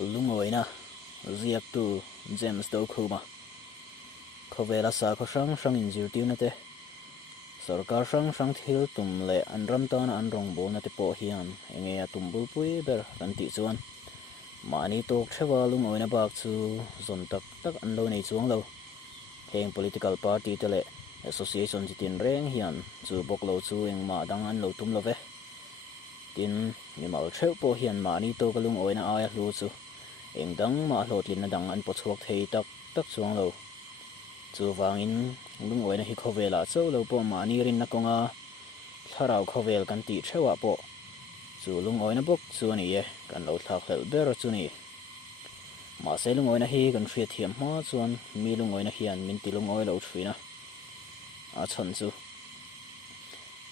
LUNGAWINA ziaktu James Dokhuma Khovela sa ko sang in zirlai sarkar sang thil tum le an ram tan an rong bo na te po hian enge tumbul pui ber kan ti chuan mani tok thewa LUNGAWINA bak chu zon tak an lo nei chuang lo heng political party te le association jitin reng hian chu bok lo chu engma dang an lo tum lo ve tin nimal theu po hian mani to ka LUNGAWINA aya hlu chu engdang ma hlotlin na dang an po chuak thei tak chuang lo chu wangin LUNGAWINA hi khovela chau lo po mani rin na konga tharau khovel kan ti thewa po chu LUNGAWINA bok chu ni e kan lo thlak hlel ber chu ni ma se LUNGAWINA hi kan hriatthiamna chuan mi LUNGAWINA hian min ti LUNGAWI lo thruina a chan chu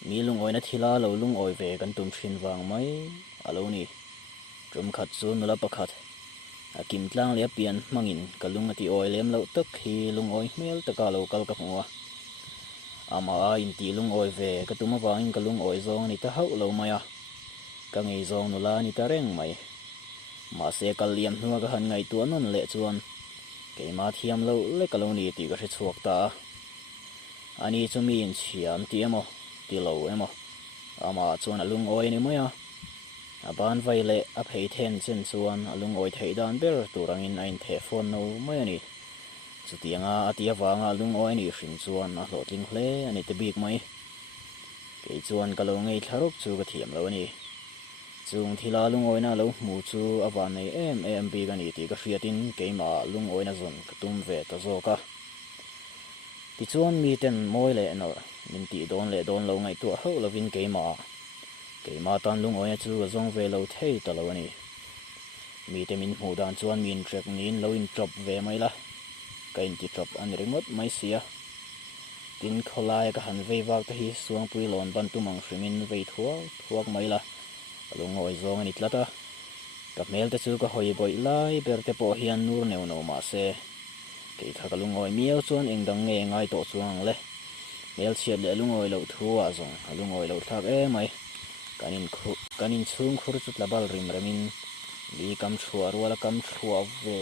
mi LUNGAWINA thila lo LUNGAWI ve kan tum thrin wang mai alo ni tum khat chu nula pakhat akim tlang le pian mangin kalung ati oi lem lo tak hi LUNGAWI mel taka lo kal ka hmuwa ama a in ti LUNGAWI ve ka tuma wangin ka LUNGAWI zong ni ta hau lo maya ka ngei zong nula ni thereng mai ma se kal liam hnuwa ka han ngai tu anon le chuan keima thiam lo le ka lo ni ti ka hre chuak ta ani chu mi in chiam ti emo ti lo emo ama chuan a LUNGAWI ni maya aban vai le a phei then chen chuan a LUNGAWI thei dan ber turangin a in the phone no mai ani chutianga atia wanga LUNGAWI ni hrin chuan a hlotling hle ani te bik mai ke chuan ka lo ngei tharuk chu ka thiam lo ani chung thila LUNGAWINA lo hmu chu awan nei em bik ani ti ka hriatin keima LUNGAWINA zon ka tum ve ta zoka ti chuan mi ten moi le no min ti don lo ngai tu ho lovin keima tan LUNGAWINA chu zong ve lo thei ta lo ani mi te min hmu dan chuan min trek nin lo in drop ve mai la ka in ti drop an ringot mai sia tin kholai ka han ve wak ta hi suang pui lon ban tu mang hrimin ve thuak mai la LUNGAWI zong ani tlata ka mel te chu ka hoi boi lai ber te po hian nur neu no ma se ke kha ka LUNGAWI miau chuan engdang nge ngai to chuang le mel chiat le LUNGAWI lo thua zong LUNGAWI lo thak mai kanin chung khur chu tlabal rim remin mi kam thua ruala kam thua ve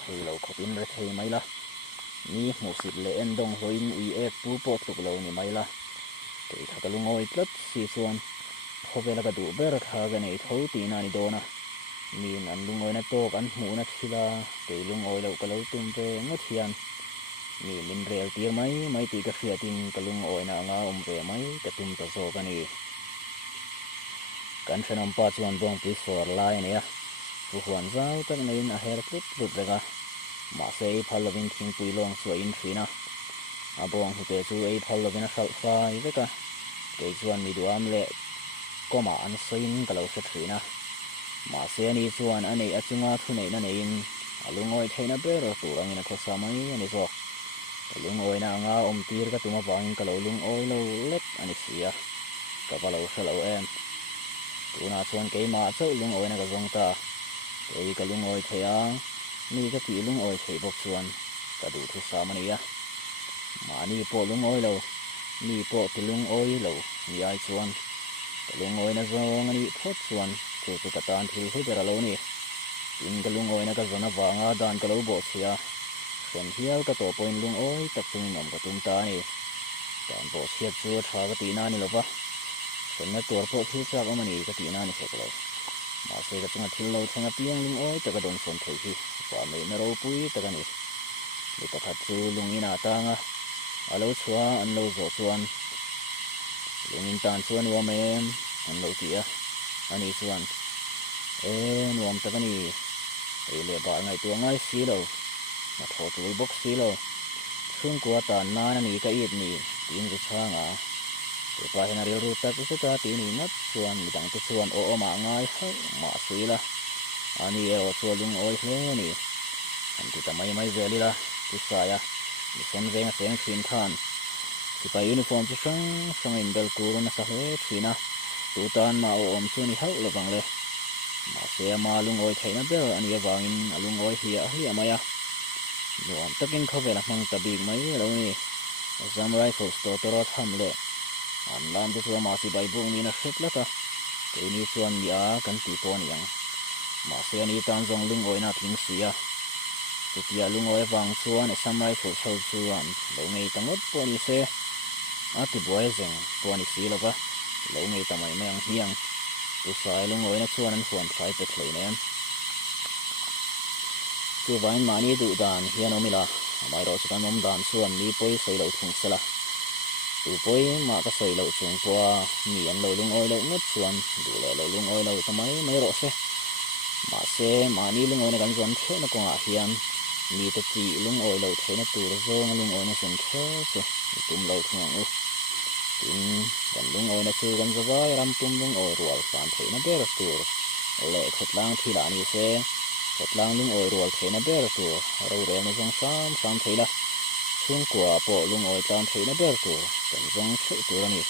thei lo khopin re thei mai la mi hmusit le endong hoin ui ek pu po tluk lo ni mai la ke kha ka LUNGAWI tlat si chuan khovela ka du ber kha ga nei tho ti na ni dona min an LUNGAWINA to kan hmu na thila ke LUNGAWI lo ka lo tum ve ngot hian mi min rel tir mai ti ka hriatin ka LUNGAWINA anga ve mai ka tum ta zo ka ni kan fenom pa chuan bong pui for lai ne a fu huan zau tak nein a her tlut veka ma se phal lovin thing pui long so in thina a bong hu te chu ei phal lovin a hral fai veka ke chuan mi duam le koma an soin ka lo se thina ma se ni chuan anei achunga thu nei na nein a LUNGAWI theina ber turangin a khosa mai ani zo LUNGAWINA anga tir ka tuma wangin ka lo LUNGAWI lo let ani sia ka va lo hlo em tuna chuan keima chau LUNGAWINA ka zong ta ke ka LUNGAWI theia ni ka ti LUNGAWI thei bok chuan ka du thu sa mani a mani po LUNGAWI lo ni po ti LUNGAWI lo ni ai chuan ka LUNGAWINA zong ani thot chuan chu ka tan thil hu ber lo ni in ka LUNGAWINA ka zona wanga dan ka lo bo sia fen hial ka to point LUNGAWI tak chung nom ka tum ta ni dan bo sia chu tha ka ti na ni lo ba na tur po thil chak omani ka ti na ni seklo ma se ka tunga thil lo thenga piang LUNGAWI ta ka don son thei hi pa mai na ro pui ta ka ni ni pakhat chu lungina tanga alo chua an lo zo chuan lungin tan chuan wa mem an lo ti a ani chuan nuam ta ka ni le ba ngai tu ngai si lo na tho tul box si lo chung kwa ta na ni ka it ni tin ku changa ke pa hena ril ru ta ku ta ti ni nat chuan mi dang te chuan o ma ngai ha ma suila ani e o chu LUNGAWI hle ni an ti ta mai veli la tu sa ya mi son veng seng thin khan ti pa uniform chu sang in bel tur na sa he thina tu tan ma o om chu ni hau lo bang le ma se ma LUNGAWI theina ber ani awangin LUNGAWI hi amaya nuam takin khovela mang ta big mai lo ni exam rifles to torot ham le an lam te chu ma si bai bung ni na hret laka ke ni chuan mi a kan ti pon yang mà xe ni tan zong lungawina thing sia tia lungawi wang chuan samrai khu chho chuan lo ngei tangot po ni se ti buai zeng po ni si lova lo ngei tamai mai ang hiang tu sai lungawina chuan an huan thai pe thlei nem chu vain mani du dan hian omila mai ro chuan om dan chuan mi poi sei lo thung sela tu poi ma ka sei lo chung kwa mi an lo lungawi lo ngot chuan du le lo lungawi lo tamai mai ro se ma se mani lungawina kan zon the na konga hian mi te ti lungawi lo theina tur zong lungawina sun the chu tum lo thung u tin kan lungawina chu kan zawai ram tum lungawi rual san theina ber tur le khotlang thila ni se khotlang lungawi rual theina ber tur ro rel na zong sam theila chung kwa po lungawi tlan theina ber tur kan zong the tur ani